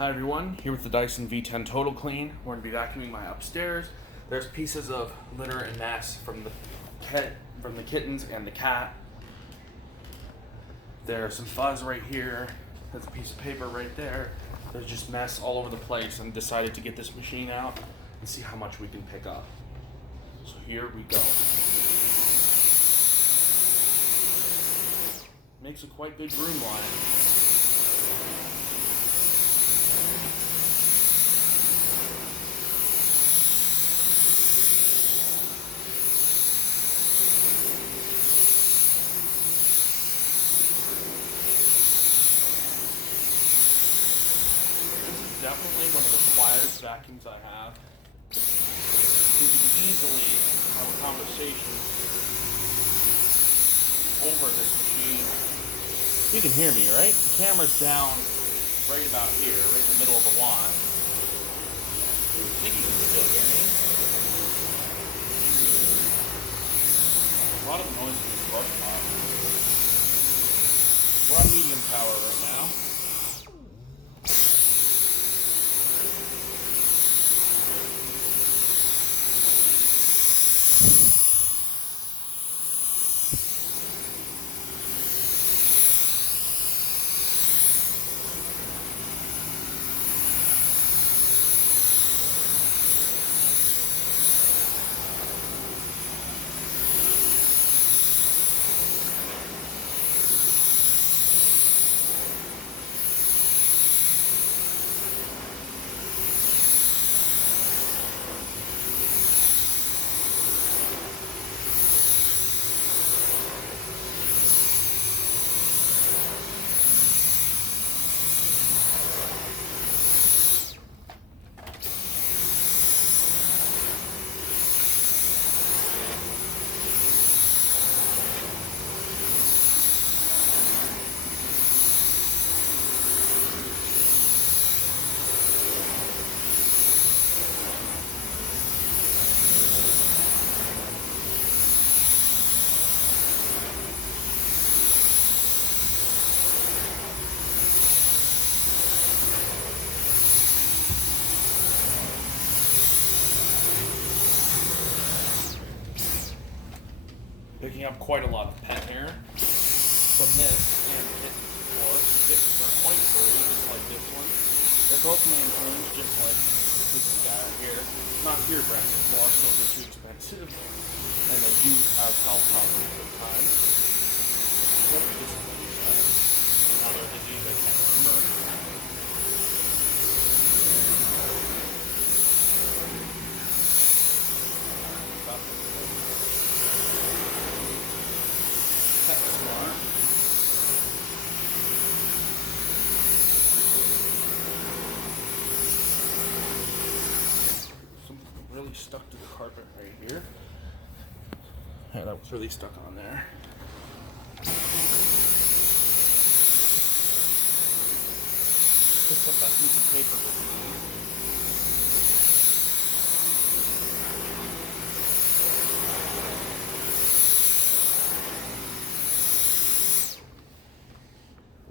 Hi everyone, here with the Dyson V10 Total Clean. We're going to be vacuuming my upstairs. There's pieces of litter and mess from the kittens and the cat. There's some fuzz right here. There's a piece of paper right there. There's just mess all over the place, and decided to get this machine out and see how much we can pick up. So here we go. Makes a quite good broom line. Definitely one of the quietest vacuums I have. You can easily have a conversation over this machine. You can hear me, right? The camera's down right about here, right in the middle of the lawn. I think you can still hear me. A lot of noise in this brush pile. We're on medium power right now. Picking up quite a lot of pet hair from this and the kittens, of course. The kittens are quite furry, just like this one. They're both maintained, just like this guy right here. Not purebred, of course, those are too expensive. And they do have health problems sometimes. What is this one? Another disease I can't remember. Something really stuck to the carpet right here. Yeah, that was really stuck on there. Pick up that piece of paper with me.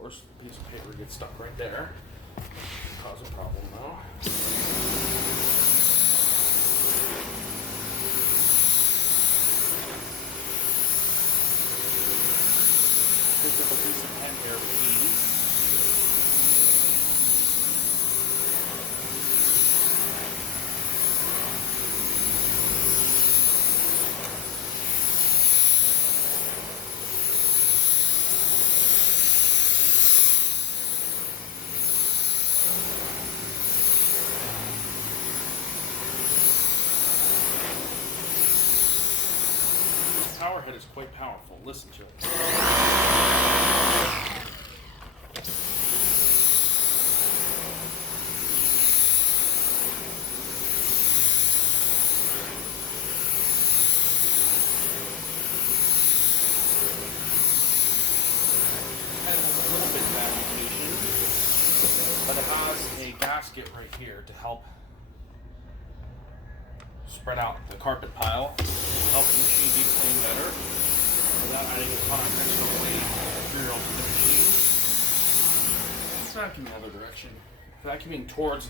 A piece of paper gets stuck right there. Cause a problem though. Pick up a piece of pet hair with ease. Power head is quite powerful. Listen to it. Head has a little bit of agitation, but it has a gasket right here to help spread out the carpet pile, help the machine be cleaned better without adding a ton of extra weight material to the machine. Let's vacuum the other direction. vacuuming towards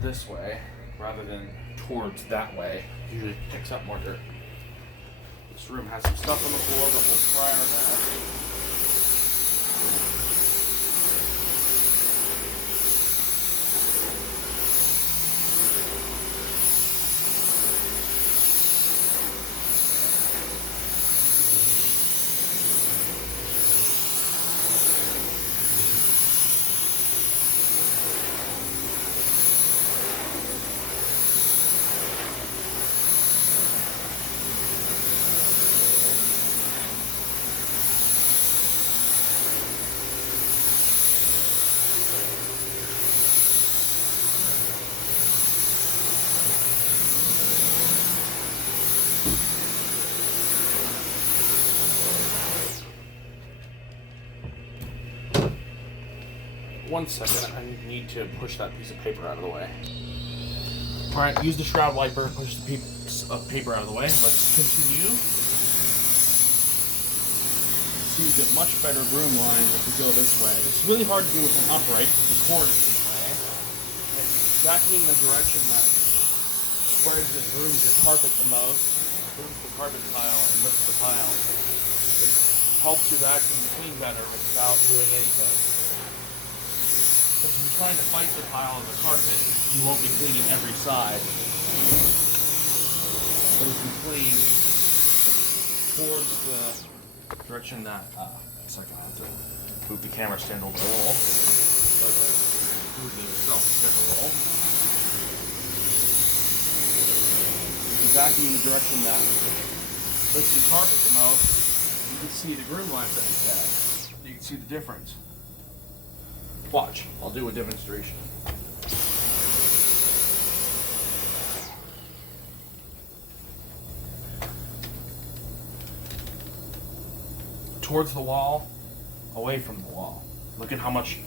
this way rather than towards that way usually picks up more dirt. This room has some stuff on the floor, but we'll try our best. One second, I need to push that piece of paper out of the way. Alright, use the shroud wiper, push the piece of paper out of the way. Let's continue. So you get much better room lines if we go this way. It's really hard to do from upright because the cord is this way. And vacuuming the direction that spreads and rooms your carpet the most, rooms the carpet tile and lifts the tile. It helps your vacuum clean better without doing anything. Because when you're trying to fight the pile of the carpet, you won't be cleaning every side. But if you clean towards the direction that, a second, I have to move the camera stand over a little. Move the itself step a little. If you vacuum in the direction that lifts the carpet the most, you can see the groove lines that you get. You can see the difference. Watch, I'll do a demonstration. Towards the wall, away from the wall. Look at how much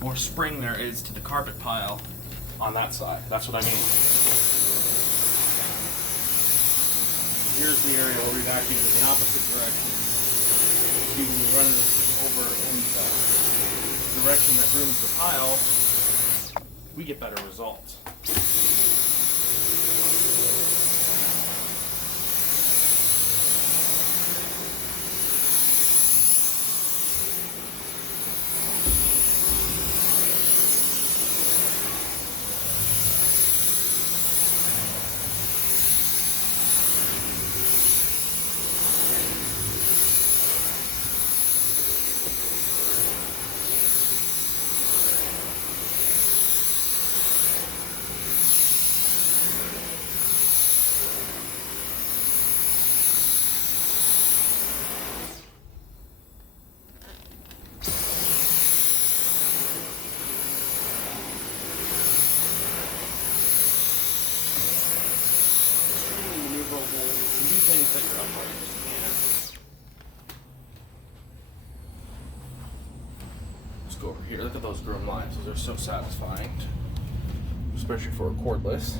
more spring there is to the carpet pile on that side. That's what I mean. Here's the area where we vacuum in the opposite direction. You can run it over in the direction that grooms the pile, we get better results. Things that you're upright just can't. Let's go over here. Look at those groom lines. Those are so satisfying, especially for a cordless.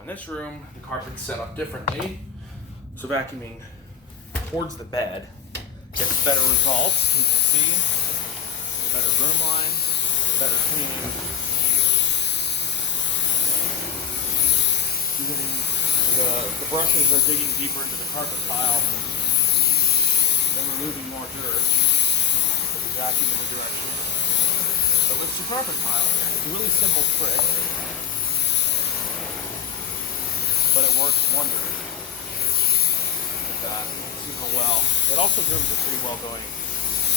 In this room, the carpet's set up differently, so vacuuming towards the bed gets better results. You can see better room lines, better cleaning. The brushes are digging deeper into the carpet pile and removing more dirt. So we vacuum in the direction that lifts the carpet pile. It's a really simple trick, but it works wonders. Look at that. See how well. It also grooms it pretty well going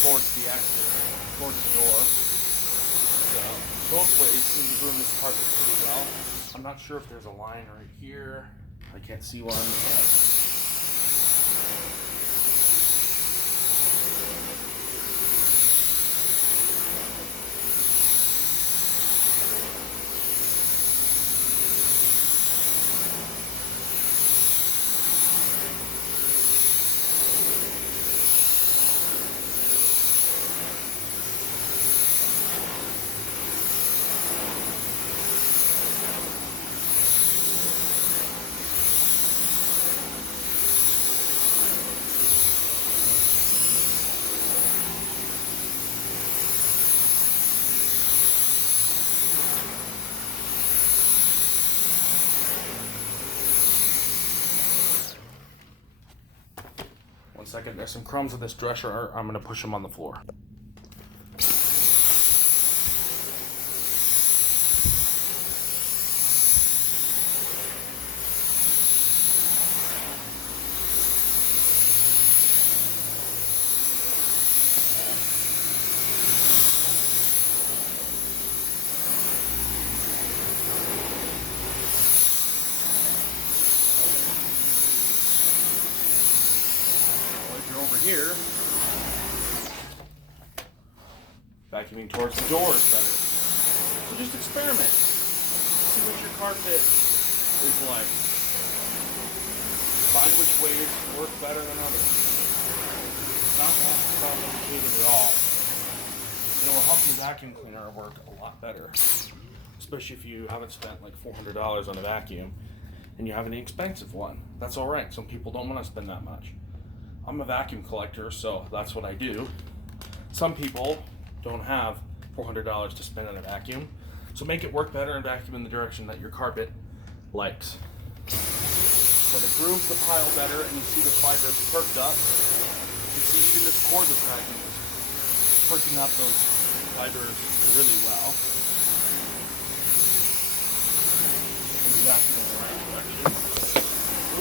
towards the exit, towards the door. So both ways seem to groom this carpet pretty well. I'm not sure if there's a line right here. I can't see one. One second, there's some crumbs with this dresser. I'm gonna push them on the floor. Over here, vacuuming towards the door is better. So just experiment. See what your carpet is like. Find which ways work better than others. It's not complicated at all. You know, a Huffy vacuum cleaner will work a lot better. Especially if you haven't spent like $400 on a vacuum and you have an expensive one. That's alright. Some people don't want to spend that much. I'm a vacuum collector, so that's what I do. Some people don't have $400 to spend on a vacuum, so make it work better and vacuum in the direction that your carpet likes. When it grooms the pile better and you see the fibers perked up, you see even this cordless vacuum is perking up those fibers really well. And you vacuum in the right direction.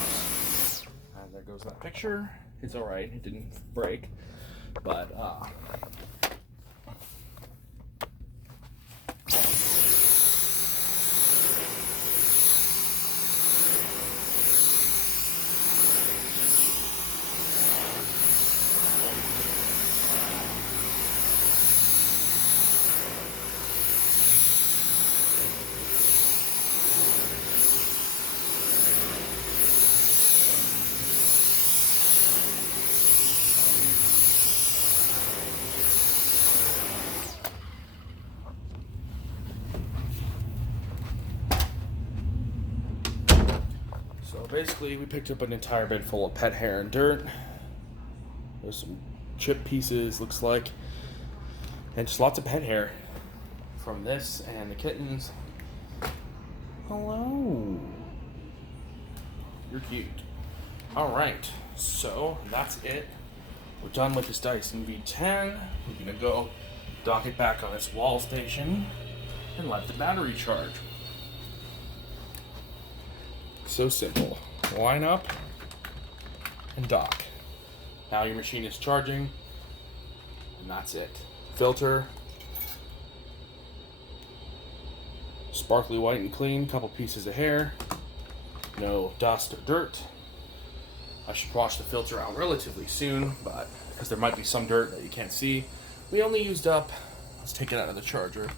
Oops. And there goes that picture. It's alright, it didn't break, but basically, we picked up an entire bin full of pet hair and dirt. There's some chip pieces, looks like, and just lots of pet hair from this and the kittens. Hello. You're cute. Alright, so that's it. We're done with this Dyson V10. We're gonna go dock it back on its wall station and let the battery charge. So simple. Line up and dock. Now your machine is charging, and that's it. Filter, sparkly white and clean, couple pieces of hair, no dust or dirt. I should wash the filter out relatively soon, but because there might be some dirt that you can't see, we only used up, let's take it out of the charger.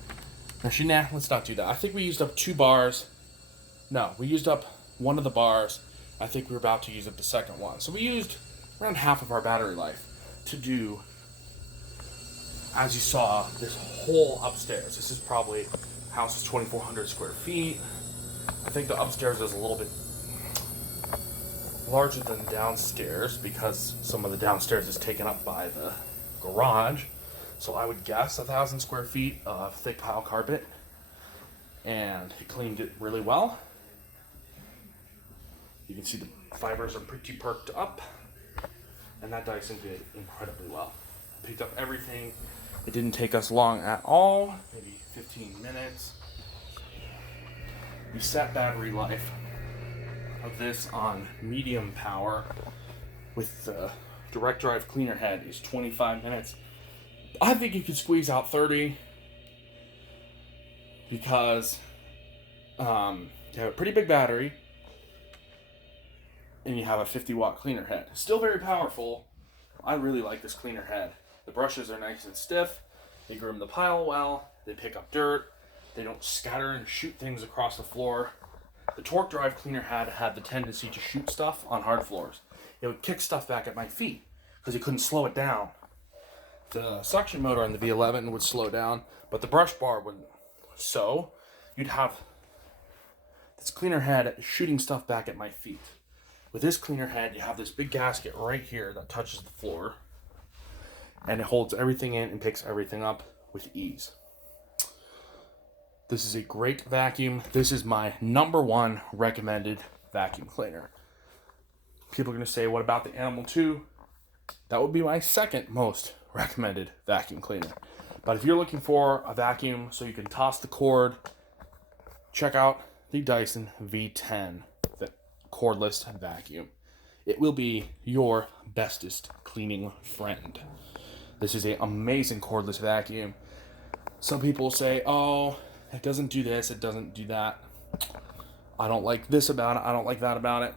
Actually, nah, let's not do that. I think we used up 2 bars. No, we used up one of the bars. I think we were about to use up the second one. So we used around half of our battery life to do, as you saw, this whole upstairs. This is probably, house is 2,400 square feet. I think the upstairs is a little bit larger than downstairs because some of the downstairs is taken up by the garage. So I would guess 1,000 square feet of thick pile carpet, and it cleaned it really well. You can see the fibers are pretty perked up, and that Dyson did incredibly well. Picked up everything. It didn't take us long at all, maybe 15 minutes. We set battery life of this on medium power with the direct drive cleaner head is 25 minutes. I think you could squeeze out 30 because you have a pretty big battery and you have a 50-watt cleaner head. Still very powerful. I really like this cleaner head. The brushes are nice and stiff. They groom the pile well. They pick up dirt. They don't scatter and shoot things across the floor. The torque drive cleaner head had the tendency to shoot stuff on hard floors. It would kick stuff back at my feet because you couldn't slow it down. The suction motor on the V11 would slow down, but the brush bar wouldn't. So you'd have this cleaner head shooting stuff back at my feet. With this cleaner head, you have this big gasket right here that touches the floor, and it holds everything in and picks everything up with ease. This is a great vacuum. This is my #1 recommended vacuum cleaner. People are going to say, what about the Animal 2? That would be my second most recommended vacuum cleaner. But if you're looking for a vacuum so you can toss the cord, check out the Dyson V10, the cordless vacuum. It will be your bestest cleaning friend. This is an amazing cordless vacuum. Some people say, oh, it doesn't do this, it doesn't do that. I don't like this about it, I don't like that about it.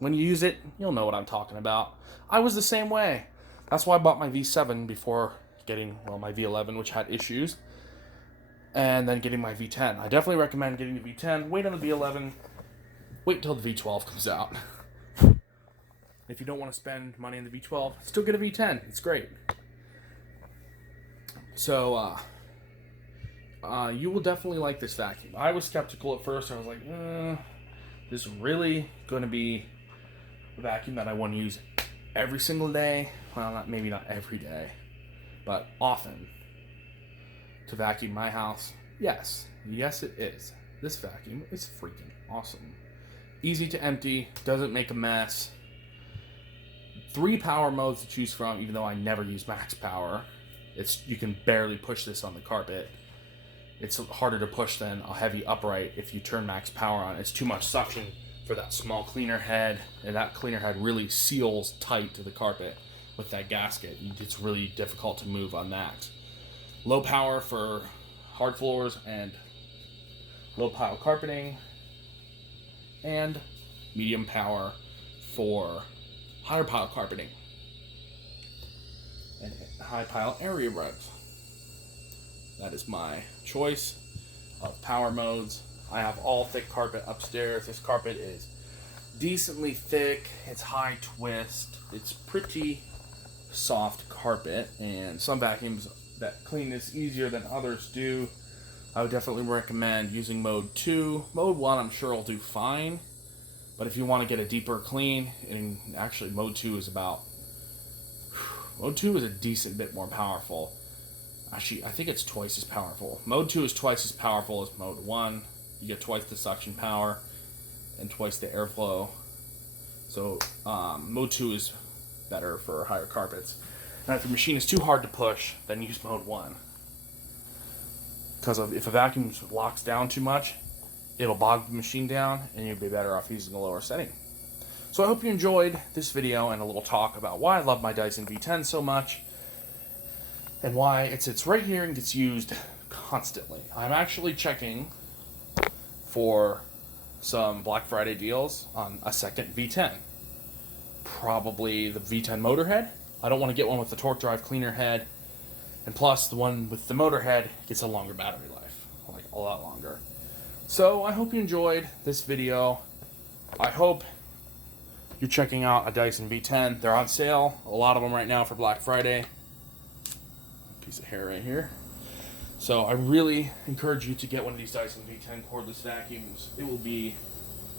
When you use it, you'll know what I'm talking about. I was the same way. That's why I bought my V7 before getting, well, my V11, which had issues, and then getting my V10. I definitely recommend getting the V10. Wait on the V11. Wait until the V12 comes out. If you don't want to spend money on the V12, still get a V10. It's great. So, you will definitely like this vacuum. I was skeptical at first. I was like, this is really going to be a vacuum that I want to use every single day. Well, maybe not every day, but often to vacuum my house. Yes, it is. This vacuum is freaking awesome. Easy to empty, doesn't make a mess. 3 power modes to choose from, even though I never use max power. You can barely push this on the carpet. It's harder to push than a heavy upright if you turn max power on. It's too much suction for that small cleaner head, and that cleaner head really seals tight to the carpet with that gasket. It's really difficult to move on max. Low power for hard floors and low pile carpeting, and medium power for higher pile carpeting and high pile area rugs. That is my choice of power modes. I have all thick carpet upstairs. This carpet is decently thick. It's high twist. It's pretty soft carpet, and some vacuums that clean this easier than others do. I would definitely recommend using mode 2. Mode 1 I'm sure will do fine, but if you want to get a deeper clean, and actually mode 2 is a decent bit more powerful. Actually, I think it's twice as powerful. Mode 2 is twice as powerful as mode 1. You get twice the suction power and twice the airflow. So mode 2 is better for higher carpets. And if the machine is too hard to push, then use mode 1. Because if a vacuum locks down too much, it'll bog the machine down, and you'll be better off using a lower setting. So I hope you enjoyed this video and a little talk about why I love my Dyson V10 so much, and why it sits right here and gets used constantly. I'm actually checking for some Black Friday deals on a second V10. Probably the V10 motor head. I don't want to get one with the torque drive cleaner head, and plus the one with the motor head gets a longer battery life, like a lot longer. So I hope you enjoyed this video. I hope you're checking out a Dyson V10. They're on sale, a lot of them right now for Black Friday. Piece of hair right here. So I really encourage you to get one of these Dyson V10 cordless vacuums. It will be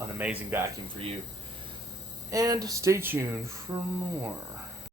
an amazing vacuum for you. And stay tuned for more.